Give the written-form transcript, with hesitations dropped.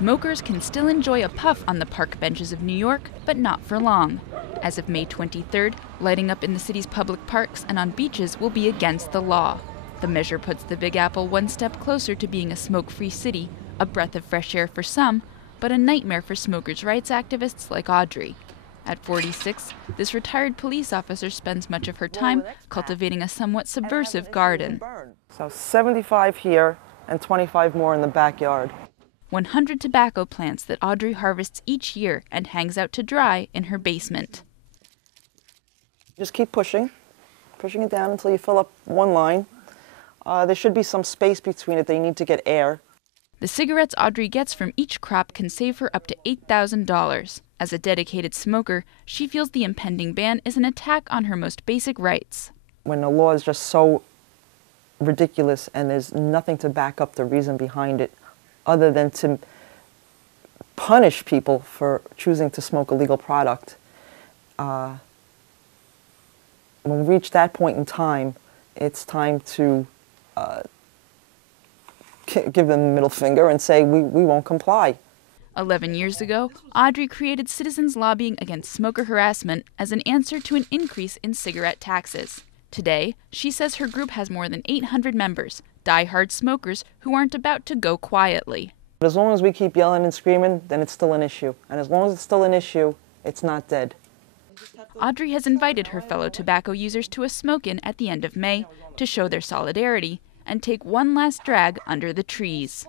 Smokers can still enjoy a puff on the park benches of New York, but not for long. As of May 23rd, lighting up in the city's public parks and on beaches will be against the law. The measure puts the Big Apple one step closer to being a smoke-free city, a breath of fresh air for some, but a nightmare for smokers' rights activists like Audrey. At 46, this retired police officer spends much of her time cultivating a somewhat subversive garden. So 75 here and 25 more in the backyard. 100 tobacco plants that Audrey harvests each year and hangs out to dry in her basement. Just keep pushing it down until you fill up one line. There should be some space between it. They need to get air. The cigarettes Audrey gets from each crop can save her up to $8,000. As a dedicated smoker, she feels the impending ban is an attack on her most basic rights. When the law is just so ridiculous and there's nothing to back up the reason behind it other than to punish people for choosing to smoke a legal product, when we reach that point in time, it's time to give them the middle finger and say we won't comply. 11 years ago, Audrey created citizens lobbying against smoker harassment as an answer to an increase in cigarette taxes. Today, she says her group has more than 800 members, die-hard smokers who aren't about to go quietly. But as long as we keep yelling and screaming, then it's still an issue. And as long as it's still an issue, it's not dead. Audrey has invited her fellow tobacco users to a smoke-in at the end of May to show their solidarity and take one last drag under the trees.